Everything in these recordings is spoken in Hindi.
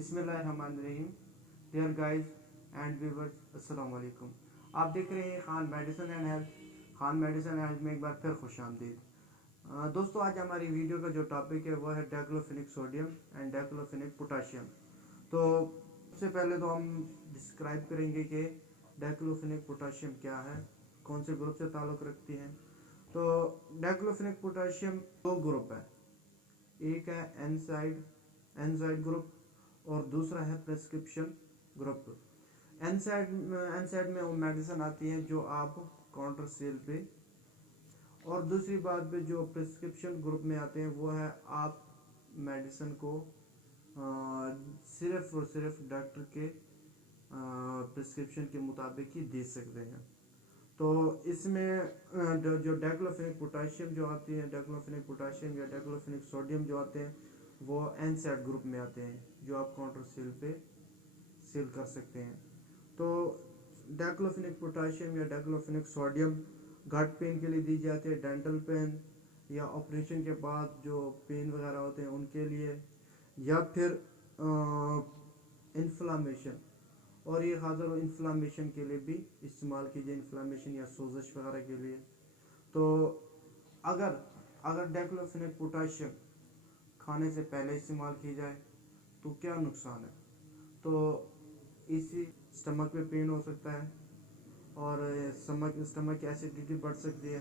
बिस्मिल्लाहिर्रहमानिर्रहीम। डियर गाइस एंड व्यूवर्स, अस्सलाम वालेकुम। आप देख रहे हैं Khan medicine and health. Khan medicine and health में एक बार फिर खुश आमदीद। दोस्तों, आज हमारी वीडियो का जो टॉपिक है वो है diclofenac sodium and diclofenac potassium. तो सबसे पहले तो हम डिस्क्राइब करेंगे कि डाइक्लोफेनिक पोटाशियम क्या है, कौन से ग्रुप से ताल्लुक़ रखती हैं। तो डाइक्लोफेनिक पोटाशियम दो ग्रुप है, एक है एनसाइड ग्रुप और दूसरा है प्रेस्क्रिप्शन ग्रुप। एनसाइड में वो मेडिसिन आती है जो आप काउंटर सेल पे, और दूसरी बात पे जो प्रिस्क्रिप्शन ग्रुप में आते हैं वो है आप मेडिसिन को सिर्फ और सिर्फ डॉक्टर के प्रिस्क्रिप्शन के मुताबिक ही दे सकते हैं। तो इसमें जो डाइक्लोफेनिक पोटाशियम जो आती है, डाइक्लोफेनिक पोटाशियम या डाइक्लोफेनिक सोडियम जो आते हैं वो एनसाइड ग्रुप में आते हैं, जो आप काउंटर सेल पे सेल कर सकते हैं। तो डाइक्लोफेनिक पोटाशियम या डाइक्लोफेनिक सोडियम गट पेन के लिए दी जाती है, डेंटल पेन या ऑपरेशन के बाद जो पेन वगैरह होते हैं उनके लिए, या फिर इन्फ्लामेशन, और ये खासर इन्फ्लामेशन के लिए भी इस्तेमाल कीजिए, इन्फ्लामेशन या सोजश वगैरह के लिए। तो अगर डाइक्लोफेनिक पोटाशियम खाने से पहले इस्तेमाल की जाए तो क्या नुकसान है। तो इसी स्टमक में पेन हो सकता है और स्टमक एसिडिटी बढ़ सकती है,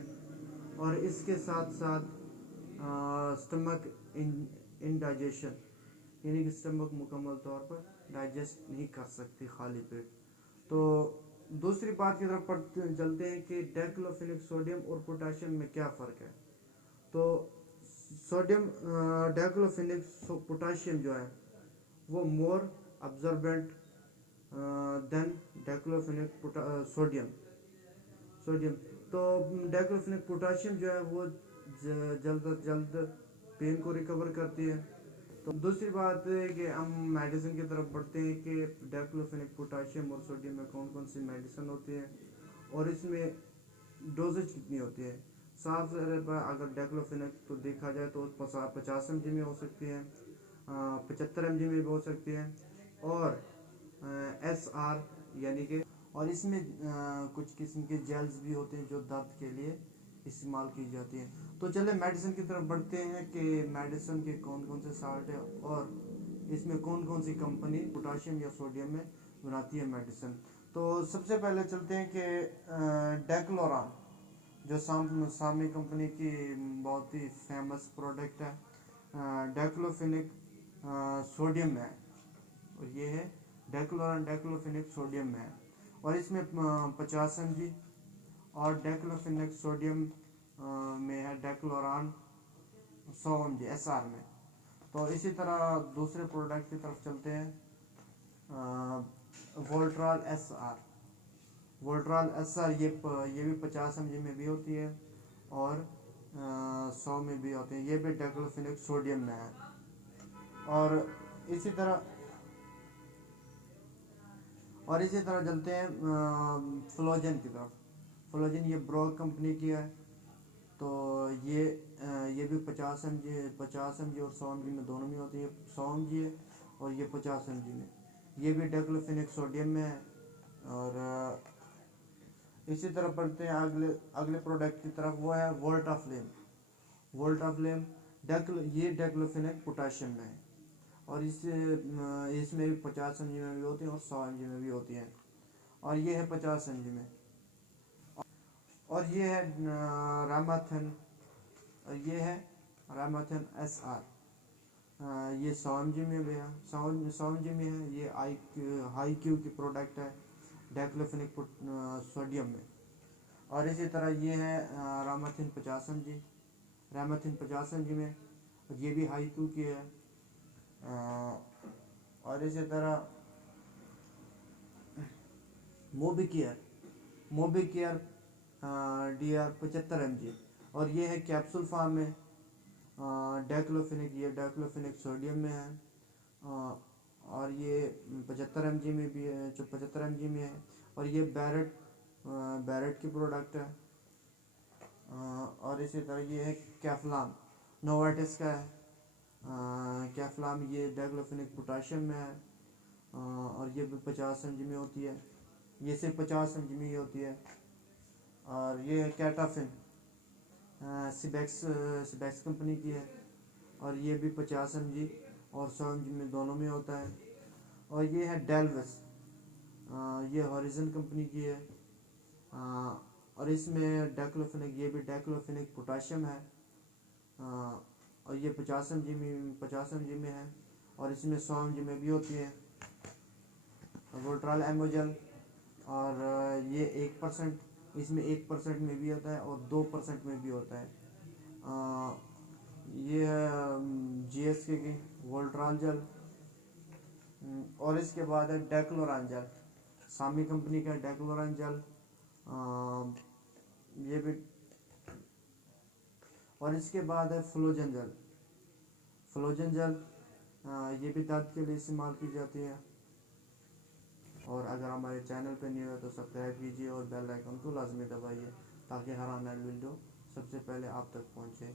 और इसके साथ साथ स्टमक इनडाइजेशन, यानी कि स्टमक मुकम्मल तौर पर डाइजेस्ट नहीं कर सकती खाली पेट। तो दूसरी बात की तरफ चलते हैं कि डाइक्लोफेनिक सोडियम और पोटाशियम में क्या फ़र्क है। तो सोडियम डाइक्लोफेनिक पोटाशियम जो है वो मोर अब्जॉर्बेंट देन डाइक्लोफेनिक सोडियम। तो डाइक्लोफेनिक पोटाशियम जो है वो जल्द अज जल्द पेन को रिकवर करती है। तो दूसरी बात है कि हम मेडिसिन की तरफ बढ़ते हैं कि डाइक्लोफेनिक पोटाशियम और सोडियम में कौन कौन सी मेडिसिन होती है और इसमें डोजेज कितनी होती है। साफ अगर डाइक्लोफेनिक तो देखा जाए तो 50 mg में हो सकती है, 75 mg में भी हो सकती है, और SR यानी कि, और इसमें कुछ किस्म के जेल्स भी होते हैं जो दर्द के लिए इस्तेमाल की जाती हैं। तो चले मेडिसिन की तरफ बढ़ते हैं कि मेडिसिन के कौन कौन से साल्ट है और इसमें कौन कौन सी कंपनी पोटाशियम या सोडियम में बनाती है मेडिसिन। तो सबसे पहले चलते हैं कि डेक्लोरान जो सामी कंपनी की बहुत ही फेमस प्रोडक्ट है, डाइक्लोफेनिक सोडियम में है, और ये है डेक्लोरान डाइक्लोफेनिक सोडियम में है, और इसमें 50 mg, और डाइक्लोफेनिक सोडियम में है डेक्लोरान 100 mg SR में। तो इसी तरह दूसरे प्रोडक्ट की तरफ चलते हैं, वोल्ट्रॉल SR ये भी 50 mg में भी होती है और 100 में भी होते हैं, ये भी डाइक्लोफेनिक सोडियम में है। और इसी तरह चलते हैं फ्लोजन की तरफ। फ्लोजन ये ब्रोक कंपनी की है, तो ये भी 50 mg और 100 mg में दोनों में होती है। 100 mg है और ये 50 mg में, ये भी डाइक्लोफेनिक सोडियम में है। और इसी तरह बढ़ते हैं अगले प्रोडक्ट की तरफ, वो है वोल्टाफ्लेम ये डाइक्लोफेनिक पोटाशियम में है, और इसमें भी 50 mg में भी होती है और 100 mg में भी होती है, और ये है 50 mg में। और ये है रामाथन, SR, ये 100 mg में भी है, 100 mg में है। ये हाई क्यू की प्रोडक्ट है डाइक्लोफेनिक सोडियम में। और इसी तरह ये है रामाथिन 50 mg में, ये भी हाई क्यू की है। और इसी तरह मोबिकेयर DR 75 mg, और ये है कैप्सूल फॉर्म में ये डाइक्लोफेनिक सोडियम में है, और ये 75 mg में भी है, जो 75 mg में है। और ये बैरेट की प्रोडक्ट है। और इसी तरह ये है कैफ्लाम, नोवार्टिस का है कैफ्लाम, ये डाइक्लोफेनिक पोटाशियम में है, और ये भी 50 mg में होती है, ये सिर्फ 50 mg में ही होती है। और ये है कैटाफिन, सिबेक्स सिबेक्स कंपनी की है, और ये भी 50 mg और 100 mg में दोनों में होता है। और ये है डेल्विस, ये हॉरिजन कंपनी की है, और इसमें डाइक्लोफेनेक, ये भी डाइक्लोफेनेक पोटाशियम है, और ये 50 mg में है, और इसमें 100 mg में भी होती है। वोल्ट्राल एमोजल, और ये 1%, इसमें 1% में भी होता है और 2% में भी होता है। ये है GSK की वोल्ट्राल जल। और इसके बाद है डेक्लोरान जल, सामी कंपनी का डेक्लोरान जल, ये भी। और इसके बाद है फ्लोजन जल, फ्लोजन जल, ये भी दर्द के लिए इस्तेमाल की जाती है। और अगर हमारे चैनल पर नहीं हो तो सब्सक्राइब कीजिए और बेल आइकन को लाजमी दबाइए ताकि हर आने वाली वीडियो सबसे पहले आप तक पहुंचे।